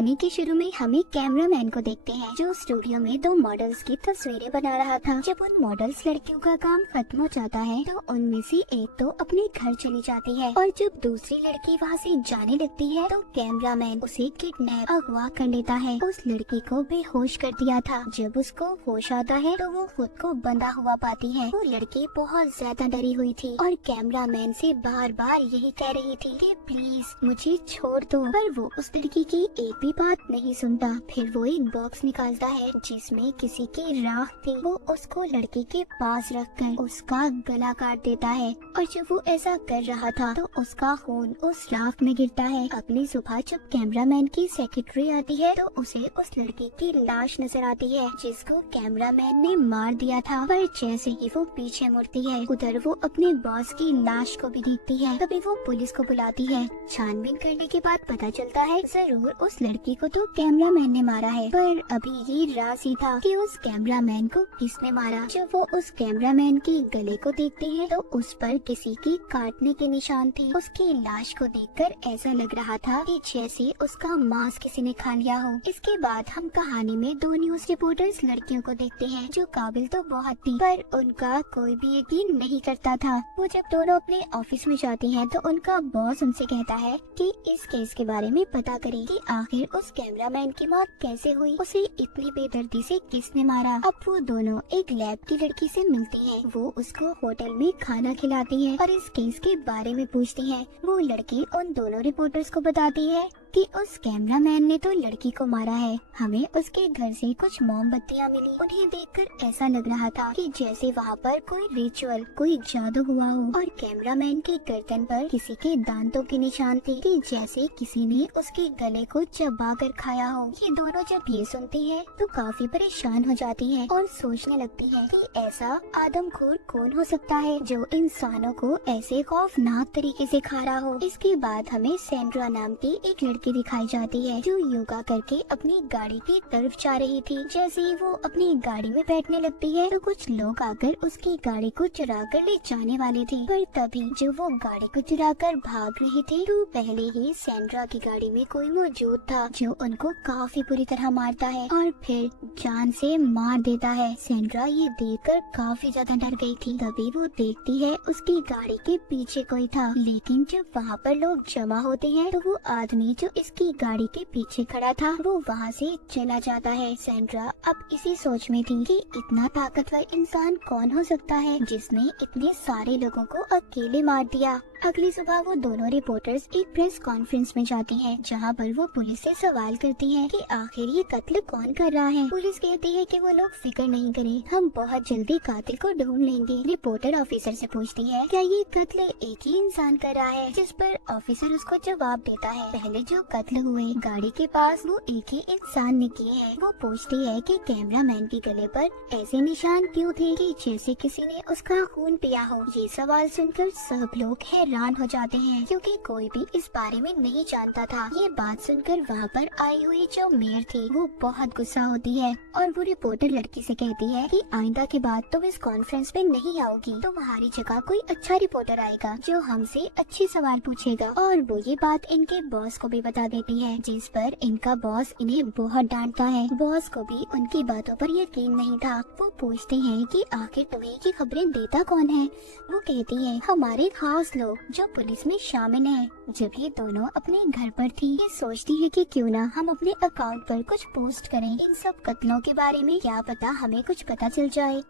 कहानी के शुरू में हमें कैमरामैन को देखते हैं जो स्टूडियो में दो मॉडल्स की तस्वीरें बना रहा था। जब उन मॉडल्स लड़कियों का काम खत्म हो जाता है तो उनमें से एक तो अपने घर चली जाती है और जब दूसरी लड़की वहाँ से जाने लगती है तो कैमरामैन उसे किडनैप अगवा कर लेता है। उस लड़की को बेहोश कर दिया था। जब उसको होश आता है तो वो खुद को बंधा हुआ पाती है। वो लड़की बहुत ज्यादा डरी हुई थी और कैमरामैन से बार बार यही कह रही थी कि प्लीज मुझे छोड़ दो, पर वो उस लड़की की एक भी बात नहीं सुनता। फिर वो एक बॉक्स निकालता है जिसमें किसी की राख थी। वो उसको लड़की के पास रखकर उसका गला काट देता है और जब वो ऐसा कर रहा था तो उसका खून उस राख में गिरता है। अगली सुबह जब कैमरामैन की सेक्रेटरी आती है तो उसे उस लड़की की लाश नजर आती है जिसको कैमरामैन ने मार दिया था। पर जैसे ही वो पीछे मुड़ती है उधर वो अपने बॉस की लाश को भी देखती है। तभी वो पुलिस को बुलाती है। छानबीन करने के बाद पता चलता है जरूर उस लड़की को तो कैमरामैन ने मारा है, पर अभी ये राज ही था कि उस कैमरामैन को किसने मारा। जब वो उस कैमरामैन के गले को देखते हैं तो उस पर किसी की काटने के निशान थे। उसकी लाश को देखकर ऐसा लग रहा था कि जैसे उसका मांस किसी ने खा लिया हो। इसके बाद हम कहानी में दो न्यूज रिपोर्टर्स लड़कियों को देखते हैं जो काबिल तो बहुत थी पर उनका कोई भी यकीन नहीं करता था। वो जब दोनों अपने ऑफिस में जाती हैं तो उनका बॉस उनसे कहता है कि इस केस के बारे में पता करें कि आखिर उस कैमरामैन की मौत कैसे हुई, उसे इतनी बेदर्दी से किसने मारा। अब वो दोनों एक लैब की लड़की से मिलती हैं। वो उसको होटल में खाना खिलाती है और इस केस के बारे में पूछती है। वो लड़की उन दोनों रिपोर्टर्स को बताती है कि उस कैमरामैन ने तो लड़की को मारा है। हमें उसके घर से कुछ मोमबत्तियां मिली। उन्हें देखकर ऐसा लग रहा था कि जैसे वहाँ पर कोई रिचुअल, कोई जादू हुआ हो और कैमरामैन के गर्दन पर किसी के दांतों के निशान थे कि जैसे किसी ने उसके गले को चबा कर खाया हो। ये दोनों जब ये सुनती है तो काफी परेशान हो जाती है और सोचने लगती है कि ऐसा आदमखोर कौन हो सकता है जो इंसानों को ऐसे खौफनाक तरीके से खा रहा हो। इसके बाद हमें सेंड्रा नाम की एक लड़की दिखाई जाती है जो योगा करके अपनी गाड़ी की तरफ जा रही थी। जैसे ही वो अपनी गाड़ी में बैठने लगती है तो कुछ लोग आकर उसकी गाड़ी को चुरा कर ले जाने वाले थे, पर तभी जो वो गाड़ी को चुरा कर भाग रही थी तो पहले ही सेंड्रा की गाड़ी में कोई मौजूद था जो उनको काफी बुरी तरह मारता है और फिर जान से मार देता है। सेंड्रा ये देखकर काफी ज्यादा डर गई थी। तभी वो देखती है उसकी गाड़ी के पीछे कोई था, लेकिन जब वहाँ पर लोग जमा होते हैं तो वो आदमी जो इसकी गाड़ी के पीछे खड़ा था वो वहाँ से चला जाता है। सेंड्रा अब इसी सोच में थी कि इतना ताकतवर इंसान कौन हो सकता है जिसने इतने सारे लोगों को अकेले मार दिया। अगली सुबह वो दोनों रिपोर्टर्स एक प्रेस कॉन्फ्रेंस में जाती हैं, जहां पर वो पुलिस से सवाल करती हैं कि आखिर ये कत्ल कौन कर रहा है। पुलिस कहती है कि वो लोग फिक्र नहीं करें, हम बहुत जल्दी कातिल को ढूंढ लेंगे। रिपोर्टर ऑफिसर से पूछती है क्या ये कत्ल एक ही इंसान कर रहा है, जिस पर ऑफिसर उसको जवाब देता है पहले जो कत्ल हुए गाड़ी के पास वो एक ही इंसान ने किए हैं। वो पूछती है कि कैमरामैन के गले पर ऐसे निशान क्यों थे कि जैसे किसी ने उसका खून पिया हो। ये सवाल सुनकर सब लोग हैरान हो जाते हैं क्योंकि कोई भी इस बारे में नहीं जानता था। ये बात सुनकर वहाँ पर आई हुई जो मेयर थी वो बहुत गुस्सा होती है और वो रिपोर्टर लड़की से कहती है कि आइंदा के बाद तुम इस कॉन्फ्रेंस में नहीं आओगी, तो तुम्हारी जगह कोई अच्छा रिपोर्टर आएगा जो हमसे अच्छे सवाल पूछेगा। और वो ये बात इनके बॉस को भी बता देती है, जिस पर इनका बॉस इन्हें बहुत डांटता है। बॉस को भी उनकी बातों पर यकीन नहीं था। वो पूछते हैं कि आखिर तुम्हें की खबरें देता कौन है। वो कहती है हमारे खास लोग जो पुलिस में शामिल हैं। जब ये दोनों अपने घर पर थी ये सोचती है कि क्यों ना हम अपने अकाउंट पर कुछ पोस्ट करें इन सब कत्लों के बारे में, क्या पता हमें कुछ पता चल जाए।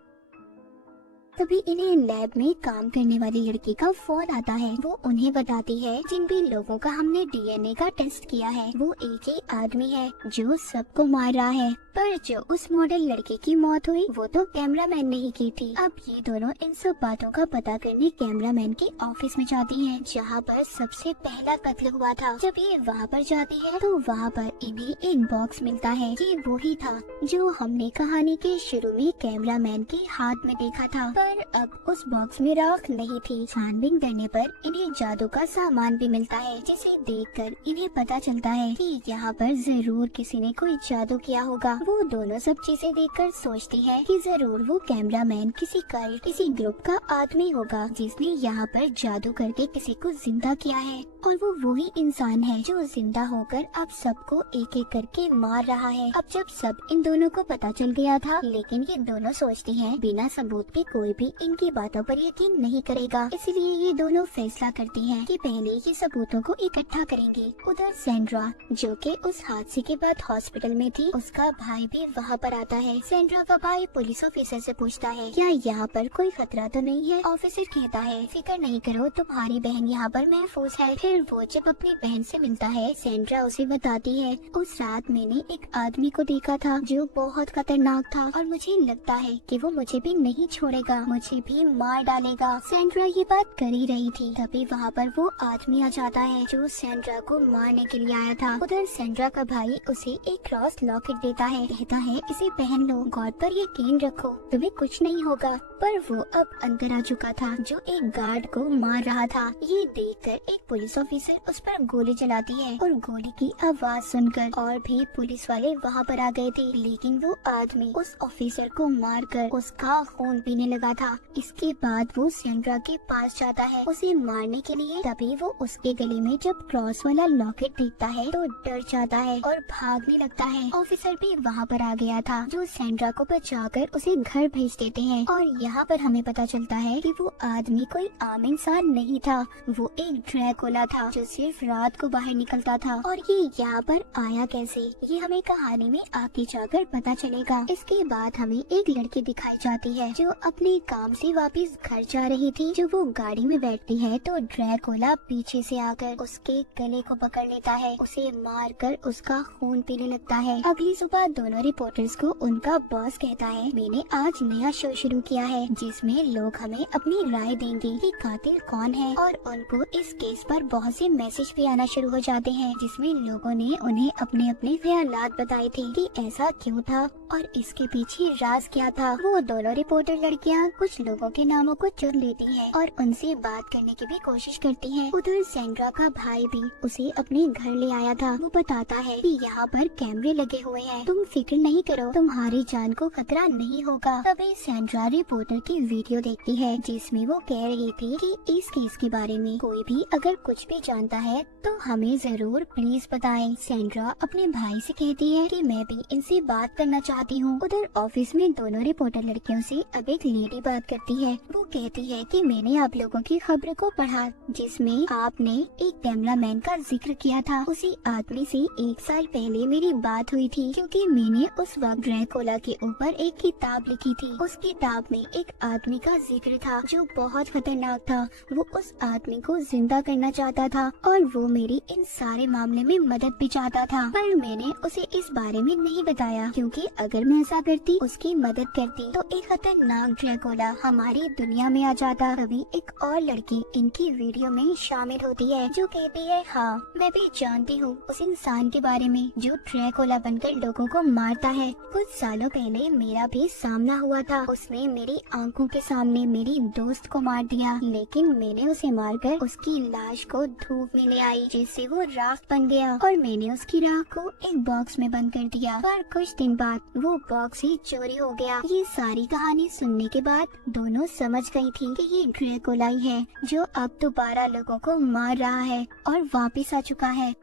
तभी इन्हें लैब में काम करने वाली लड़की का फोन आता है। वो उन्हें बताती है जिन भी लोगों का हमने डीएनए का टेस्ट किया है वो एक ही आदमी है जो सबको मार रहा है, पर जो उस मॉडल लड़की की मौत हुई वो तो कैमरामैन ने ही की थी। अब ये दोनों इन सब बातों का पता करने कैमरामैन के ऑफिस में जाती हैं, जहाँ पर सबसे पहला कत्ल हुआ था। जब ये वहाँ पर जाती है तो वहाँ पर इन्हें एक बॉक्स मिलता है। ये वो ही था जो हमने कहानी के शुरू में कैमरामैन के हाथ में देखा था, पर अब उस बॉक्स में राख नहीं थी। छानबीन करने पर इन्हें जादू का सामान भी मिलता है, जिसे देखकर इन्हें पता चलता है कि यहाँ पर जरूर किसी ने कोई जादू किया होगा। वो दोनों सब चीजें देखकर सोचती है कि जरूर वो कैमरामैन किसी कल्ट, किसी ग्रुप का आदमी होगा जिसने यहाँ पर जादू करके किसी को जिंदा किया है। और वो वही इंसान है जो जिंदा होकर अब सबको एक एक करके मार रहा है। अब जब सब इन दोनों को पता चल गया था, लेकिन ये दोनों सोचती हैं बिना सबूत के कोई भी इनकी बातों पर यकीन नहीं करेगा, इसलिए ये दोनों फैसला करती हैं कि पहले ये सबूतों को इकट्ठा करेंगे। उधर सेंड्रा, जो कि उस हादसे के बाद हॉस्पिटल में थी, उसका भाई भी वहाँ पर आता है। सेंड्रा का भाई पुलिस ऑफिसर से पूछता है, क्या यहाँ पर कोई खतरा तो नहीं है? ऑफिसर कहता है, फिक्र नहीं करो, तुम्हारी बहन यहाँ पर महफूज है। फिर वो जब अपनी बहन से मिलता है, सेंड्रा उसे बताती है, उस रात मैंने एक आदमी को देखा था जो बहुत खतरनाक था और मुझे लगता है कि वो मुझे भी नहीं छोड़ेगा, मुझे भी मार डालेगा। सेंड्रा ये बात कर ही रही थी, तभी वहाँ पर वो आदमी आ जाता है जो सेंड्रा को मारने के लिए आया था। उधर सेंड्रा का भाई उसे एक क्रॉस लॉकेट देता है, कहता है इसे पहन लो, गॉड पर यकीन रखो, तुम्हें कुछ नहीं होगा। पर वो अब अंदर आ चुका था जो एक गार्ड को मार रहा था। ये देखकर एक पुलिस ऑफिसर उस पर गोली चलाती है और गोली की आवाज सुनकर और भी पुलिस वाले वहाँ पर आ गए थे, लेकिन वो आदमी उस ऑफिसर को मारकर उसका खून पीने लगा था। इसके बाद वो सेंड्रा के पास जाता है उसे मारने के लिए, तभी वो उसके गले में जब क्रॉस वाला लॉकेट देखता है तो डर जाता है और भागने लगता है। ऑफिसर भी वहाँ पर आ गया था जो सेंड्रा को बचाकर उसे घर भेज देते हैं और यहाँ पर हमें पता चलता है कि वो आदमी कोई आम इंसान नहीं था, वो एक ड्रैकुला था जो सिर्फ रात को बाहर निकलता था। और ये यहाँ पर आया कैसे, ये हमें कहानी में आगे जाकर पता चलेगा। इसके बाद हमें एक लड़की दिखाई जाती है जो अपने काम से वापस घर जा रही थी। जो वो गाड़ी में बैठती है तो ड्रैकुला पीछे से आकर उसके गले को पकड़ लेता है, उसे मार कर उसका खून पीने लगता है। अगली सुबह दोनों रिपोर्टर्स को उनका बॉस कहता है, मैंने आज नया शो शुरू किया है जिसमें लोग हमें अपनी राय देंगे कि कातिल कौन है, और उनको इस केस पर बहुत से मैसेज भी आना शुरू हो जाते हैं जिसमें लोगों ने उन्हें अपने अपने ख्यालात बताए थे कि ऐसा क्यों था और इसके पीछे राज क्या था। वो दोनों रिपोर्टर लड़कियां कुछ लोगों के नामों को चुन लेती हैं और उनसे बात करने की भी कोशिश करती हैं। उधर सेंड्रा का भाई भी उसे अपने घर ले आया था। वो बताता है कि यहाँ पर कैमरे लगे हुए हैं, तुम फिक्र नहीं करो, तुम्हारी जान को खतरा नहीं होगा। तभी सेंड्रा रिपोर्टर की वीडियो देखती है जिसमें वो कह रही थी कि इस केस के बारे में कोई भी अगर कुछ भी जानता है तो हमें जरूर प्लीज बताएं। सेंड्रा अपने भाई से कहती है कि मैं भी इनसे बात करना चाहती हूँ। उधर ऑफिस में दोनों रिपोर्टर लड़कियों से अब एक लेडी बात करती है। वो कहती है कि मैंने आप लोगों की खबर को पढ़ा जिसमें आपने एक कैमरामैन का जिक्र किया था। उसी आदमी से 1 साल पहले मेरी बात हुई थी क्योंकि मैंने उस वक्त ड्रैकुला के ऊपर एक किताब लिखी थी। उस किताब में एक आदमी का जिक्र था जो बहुत खतरनाक था। वो उस आदमी को जिंदा करना चाहता था और वो मेरी इन सारे मामले में मदद भी चाहता था, पर मैंने उसे इस बारे में नहीं बताया क्योंकि अगर मैं ऐसा करती, उसकी मदद करती, तो एक खतरनाक ड्रैकुला हमारी दुनिया में आ जाता। तभी एक और लड़की इनकी वीडियो में शामिल होती है जो कहती है, हाँ मैं भी जानती हूँ उस इंसान के बारे में जो ड्रैकुला बनकर लोगों को मारता है। कुछ सालों पहले मेरा भी सामना हुआ था, उसने मेरी आंखों के सामने मेरी दोस्त को मार दिया, लेकिन मैंने उसे मारकर उसकी लाश को धूप में ले आई जिससे वो राख बन गया और मैंने उसकी राख को एक बॉक्स में बंद कर दिया। पर कुछ दिन बाद वो बॉक्स ही चोरी हो गया। ये सारी कहानी सुनने के बाद दोनों समझ गई थी कि ये ड्रैकुला ही है जो अब दोबारा लोगों को मार रहा है और वापस आ चुका है।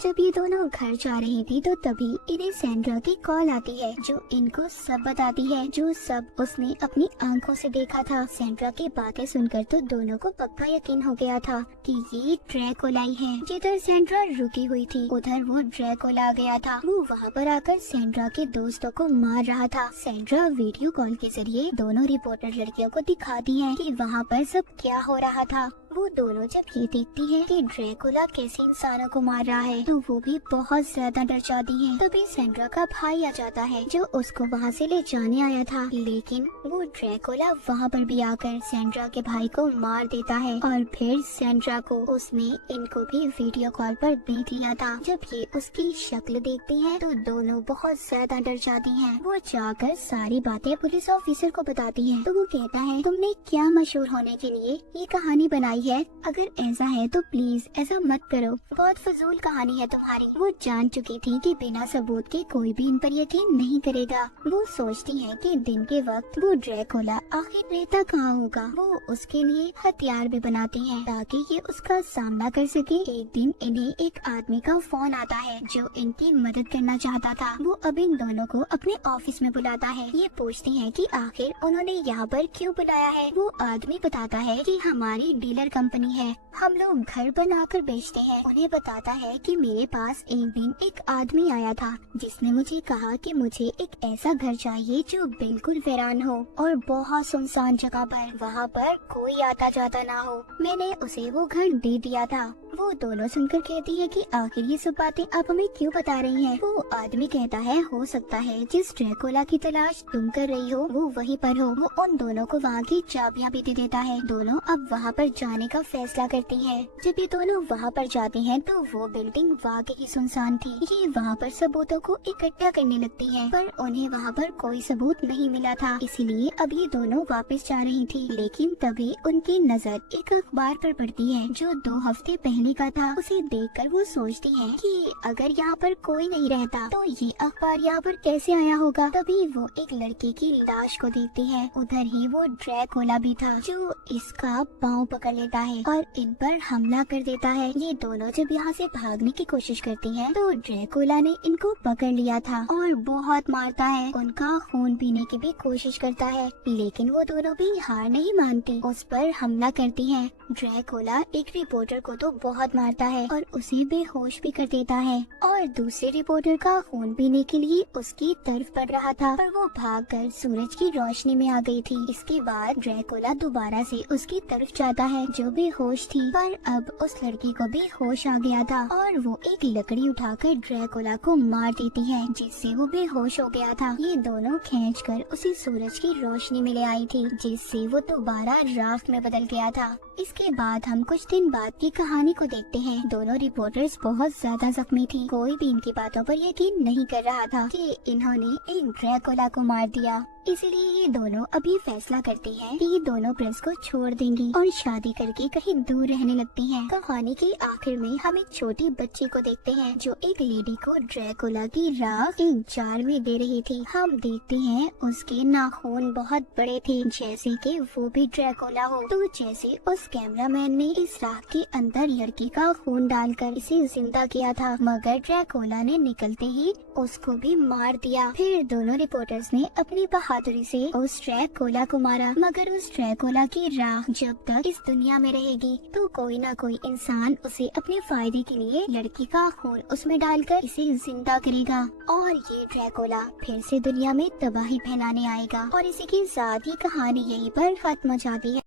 जब ये दोनों घर जा रही थी तो तभी इन्हें सेंड्रा की कॉल आती है जो इनको सब बताती है जो सब उसने अपनी आंखों से देखा था। सेंड्रा की बातें सुनकर तो दोनों को पक्का यकीन हो गया था कि ये ड्रैकुला ही है। जिधर सेंड्रा रुकी हुई थी उधर वो ड्रैकुला आ गया था। वो वहाँ पर आकर सेंड्रा के दोस्तों को मार रहा था। सेंड्रा वीडियो कॉल के जरिए दोनों रिपोर्टर लड़कियों को दिखाती है कि वहाँ पर सब क्या हो रहा था। वो दोनों जब ये देखती है कि ड्रैकुला कैसे इंसानों को मार रहा है तो वो भी बहुत ज्यादा डर जाती है। तभी सेंड्रा का भाई आ जाता है जो उसको वहाँ से ले जाने आया था, लेकिन वो ड्रैकुला वहाँ पर भी आकर सेंड्रा के भाई को मार देता है और फिर सेंड्रा को उसने इनको भी वीडियो कॉल पर देख लिया था। जब ये उसकी शक्ल देखती है तो दोनों बहुत ज्यादा डर जाती हैं। वो जाकर सारी बातें पुलिस ऑफिसर को बताती है तो वो कहता है, तुमने क्या मशहूर होने के लिए ये कहानी बनाई है, अगर ऐसा है तो प्लीज ऐसा मत करो, बहुत फजूल कहानी है तुम्हारी। वो जान चुकी थी कि बिना सबूत के कोई भी इन पर यकीन नहीं करेगा। वो सोचती है कि दिन के वक्त वो ड्रैकुला आखिर रहता कहाँ होगा। वो उसके लिए हथियार भी बनाती है ताकि ये उसका सामना कर सके। एक दिन इन्हें एक आदमी का फोन आता है जो इनकी मदद करना चाहता था। वो अब इन दोनों को अपने ऑफिस में बुलाता है। ये पूछती है कि आखिर उन्होंने यहाँ पर क्यों बुलाया है। वो आदमी बताता है कि हमारी डीलर कंपनी है, हम लोग घर बनाकर बेचते हैं। उन्हें बताता है कि मेरे पास एक दिन एक आदमी आया था जिसने मुझे कहा कि मुझे एक ऐसा घर चाहिए जो बिल्कुल वीरान हो और बहुत सुनसान जगह पर, वहाँ पर कोई आता जाता ना हो। मैंने उसे वो घर दे दिया था। वो दोनों सुनकर कहती है कि आखिर ये सब बातें आप हमें क्यों बता रही हैं? वो आदमी कहता है हो सकता है जिस ड्रैकुला की तलाश तुम कर रही हो वो वहीं पर हो। वो उन दोनों को वहाँ की चाबियाँ भी दे देता है। दोनों अब वहाँ पर जाने का फैसला करती हैं। जब ये दोनों वहाँ पर जाते हैं तो वो बिल्डिंग वाकई ही सुनसान थी। ये वहाँ पर सबूतों को इकट्ठा करने लगती है पर उन्हें वहाँ पर कोई सबूत नहीं मिला था, इसीलिए अब ये दोनों वापस जा रही थी। लेकिन तभी उनकी नजर एक अखबार पर पड़ती है जो 2 हफ्ते पहले का था। उसे देखकर वो सोचती है कि अगर यहाँ पर कोई नहीं रहता तो ये अखबार यहाँ पर कैसे आया होगा। तभी वो एक लड़के की लाश को देखती है। उधर ही वो ड्रैकुला भी था जो इसका पाँव पकड़ लेता है और इन पर हमला कर देता है। ये दोनों जब यहाँ से भागने की कोशिश करती हैं तो ड्रैकुला ने इनको पकड़ लिया था और बहुत मारता है। उनका खून पीने की भी कोशिश करता है लेकिन वो दोनों भी हार नहीं मानती, उस पर हमला करती हैं। ड्रैकुला एक रिपोर्टर को तो बहुत मारता है और उसे बेहोश भी कर देता है और दूसरे रिपोर्टर का खून पीने के लिए उसकी तरफ बढ़ रहा था पर वो भागकर सूरज की रोशनी में आ गई थी। इसके बाद ड्रैकुला दोबारा से उसकी तरफ जाता है जो बेहोश थी, पर अब उस लड़की को भी होश आ गया था और वो एक लकड़ी उठाकर ड्रैकुला को मार देती है जिससे वो बेहोश हो गया था। ये दोनों खींचकर उसे सूरज की रोशनी में ले आई थी जिससे वो दोबारा राफ्ट में बदल गया था। इसके बाद हम कुछ दिन बाद की कहानी को देखते हैं। दोनों रिपोर्टर्स बहुत ज्यादा जख्मी थी। कोई भी इनकी बातों पर यकीन नहीं कर रहा था कि इन्होंने एक ड्रैकुला को मार दिया। इसीलिए ये दोनों अभी फैसला करती हैं कि ये दोनों प्रिंस को छोड़ देंगी और शादी करके कहीं दूर रहने लगती हैं। कहानी के आखिर में हम एक छोटी बच्ची को देखते हैं जो एक लेडी को ड्रैकुला की राख एक जार में दे रही थी। हम देखते हैं उसके नाखून बहुत बड़े थे जैसे कि वो भी ड्रैकुला हो। तो जैसे उस कैमरामैन ने इस राख के अंदर लड़की का खून डालकर इसे जिंदा किया था, मगर ड्रैकुला ने निकलते ही उसको भी मार दिया। फिर दोनों रिपोर्टर्स ने अपनी बहादुरी से उस ड्रैकुला को मारा, मगर उस ड्रैकुला की राख जब तक इस दुनिया में रहेगी तो कोई ना कोई इंसान उसे अपने फायदे के लिए लड़की का खून उसमें डालकर इसे जिंदा करेगा और ये ड्रैकुला फिर से दुनिया में तबाही फैलाने आएगा। और इसी के साथ ये कहानी यहीं पर खत्म हो जाती है।